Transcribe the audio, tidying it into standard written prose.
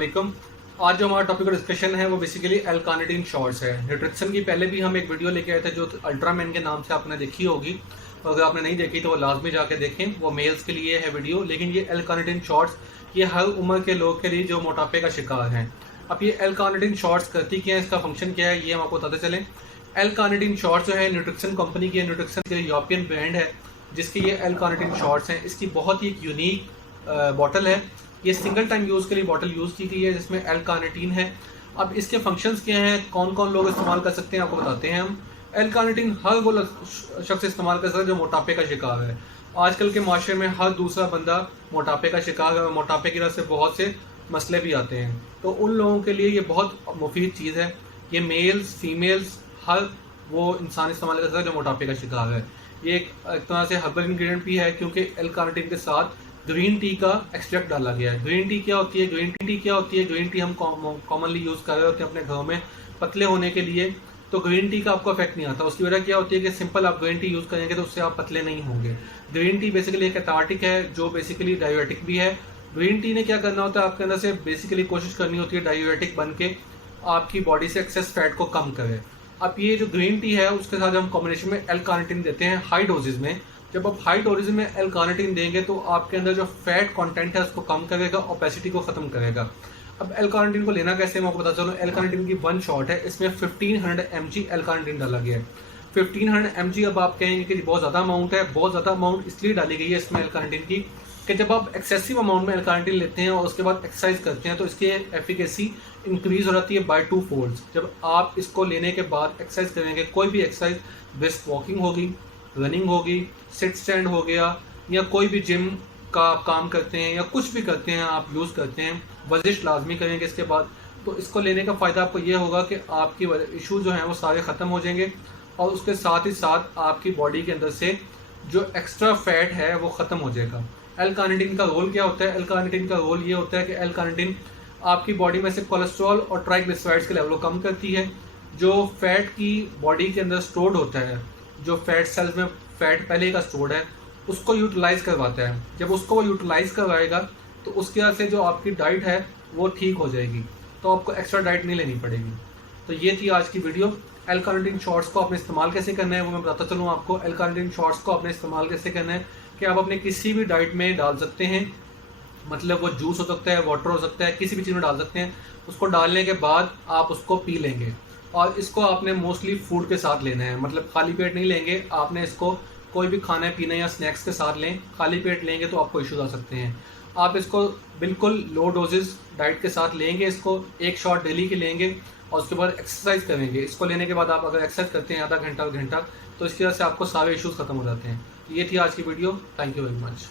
वालेकुम। आज जो हमारा टॉपिक का डिस्कशन है वो बेसिकली एल-कार्निटीन शॉर्ट्स है। न्यूट्रिशन की पहले भी हम एक वीडियो लेके आए थे जो अल्ट्रामैन के नाम से आपने देखी होगी, और अगर आपने नहीं देखी तो वो लाजमी जाके देखें, वो मेल्स के लिए है वीडियो। लेकिन ये एल-कार्निटीन शॉर्ट्स ये हर उम्र के लोग के लिए जो मोटापे का शिकार हैं। अब ये एल-कार्निटीन शॉर्ट्स करती क्या है, इसका फंक्शन क्या है, ये हम आपको बताते चलें। एल-कार्निटीन शॉर्ट्स जो है न्यूट्रिशन कंपनी की, न्यूट्रिशन के यूरोपियन ब्रांड है जिसके ये एल-कार्निटीन शॉर्ट्स हैं। इसकी बहुत ही एक यूनिक बॉटल है। ये सिंगल टाइम यूज़ के लिए बॉटल यूज़ की गई है जिसमें एल-कार्निटीन है। अब इसके फंक्शंस क्या हैं, कौन कौन लोग इस्तेमाल कर सकते हैं, आपको बताते हैं हम। एल-कार्निटीन हर वो शख्स इस्तेमाल कर सकता है जो मोटापे का शिकार है। आजकल के माशरे में हर दूसरा बंदा मोटापे का शिकार है और मोटापे की वजह से बहुत से मसले भी आते हैं, तो उन लोगों के लिए ये बहुत मुफीद चीज़ है। ये मेल्स फीमेल्स हर वो इंसान इस्तेमाल कर सकता है जो मोटापे का शिकार है। ये एक तरह से हर्बल इंग्रेडिएंट भी है क्योंकि एल-कार्निटीन के साथ ग्रीन टी का एक्सट्रैक्ट डाला गया है। ग्रीन टी क्या होती है, ग्रीन टी हम कॉमनली यूज़ कर रहे होते हैं अपने घरों में पतले होने के लिए, तो ग्रीन टी का आपको इफेक्ट नहीं आता। उसकी वजह क्या होती है कि सिंपल आप ग्रीन टी यूज़ करेंगे तो उससे आप पतले नहीं होंगे। ग्रीन टी बेसिकली एक कैटार्टिक है जो बेसिकली डायबिटिक भी है। ग्रीन टी ने क्या करना होता है, आपके अंदर से बेसिकली कोशिश करनी होती है डायबिटिक बन के आपकी बॉडी से एक्सेस फैट को कम करे। अब ये जो ग्रीन टी है उसके साथ हम कॉम्बिनेशन में एल-कार्निटीन देते हैं हाई डोजेज में। जब आप हाई डोजेज में एल-कार्निटीन देंगे तो आपके अंदर जो फैट कंटेंट है उसको कम करेगा, ओपेसिटी को ख़त्म करेगा। अब एल-कार्निटीन को लेना कैसे, मैं आपको बता चलूँ। एल-कार्निटीन की वन शॉट है, इसमें 1500 mg एल-कार्निटीन डाला गया है। 1500 mg, अब आप कहेंगे कि बहुत ज़्यादा अमाउंट है। बहुत ज़्यादा अमाउंट इसलिए डाली गई है इसमें एल-कार्निटीन की कि जब आप एक्सेसिव अमाउंट में एल-कार्निटीन लेते हैं और उसके बाद एक्सरसाइज करते हैं तो इसकी एफिकेसी इंक्रीज हो जाती है बाय 2 फोल्ड्स। जब आप इसको लेने के बाद एक्सरसाइज करेंगे, कोई भी एक्सरसाइज, ब्रिस्क वॉकिंग होगी, रनिंग होगी, सिट स्टैंड हो गया, या कोई भी जिम का आप काम करते हैं या कुछ भी करते हैं आप यूज़ करते हैं, वर्जिश लाजमी करेंगे इसके बाद, तो इसको लेने का फ़ायदा आपको ये होगा कि आपकी इशू जो हैं वो सारे ख़त्म हो जाएंगे और उसके साथ ही साथ आपकी बॉडी के अंदर से जो एक्स्ट्रा फैट है वो ख़त्म हो जाएगा। एल-कार्निटीन का रोल क्या होता है, एल-कार्निटीन का रोल ये होता है कि एल-कार्निटीन आपकी बॉडी में से कोलेस्ट्रॉल और ट्राइग्लिसराइड्स के लेवल को कम करती है। जो फैट की बॉडी के अंदर स्टोर्ड होता है, जो फैट सेल्स में फैट पहले का स्टोर्ड है, उसको यूटिलाइज करवाता है। जब उसको वो यूटिलाइज करवाएगा तो उसकी वजह से जो आपकी डाइट है वो ठीक हो जाएगी, तो आपको एक्स्ट्रा डाइट नहीं लेनी पड़ेगी। तो ये थी आज की वीडियो। एल-कार्निटीन शॉर्ट्स को आपने इस्तेमाल कैसे करना है वो मैं बताता चलूँ आपको। एल-कार्निटीन शॉर्ट्स को आपने इस्तेमाल कैसे करना है कि आप अपने किसी भी डाइट में डाल सकते हैं, मतलब वो जूस हो सकता है, वाटर हो सकता है, किसी भी चीज़ में डाल सकते हैं। उसको डालने के बाद आप उसको पी लेंगे और इसको आपने मोस्टली फूड के साथ लेना है, मतलब खाली पेट नहीं लेंगे। आपने इसको कोई भी खाने पीने या स्नैक्स के साथ लें। खाली पेट लेंगे तो आपको इश्यूज आ सकते हैं। आप इसको बिल्कुल लो डोजेस डाइट के साथ लेंगे, इसको एक शॉट डेली के लेंगे और उसके बाद एक्सरसाइज करेंगे। इसको लेने के बाद आप अगर एक्सरसाइज करते हैं आधा घंटा तो इसकी वजह से आपको सारे इश्यूज़ खत्म हो जाते हैं। ये थी आज की video. Thank you very much.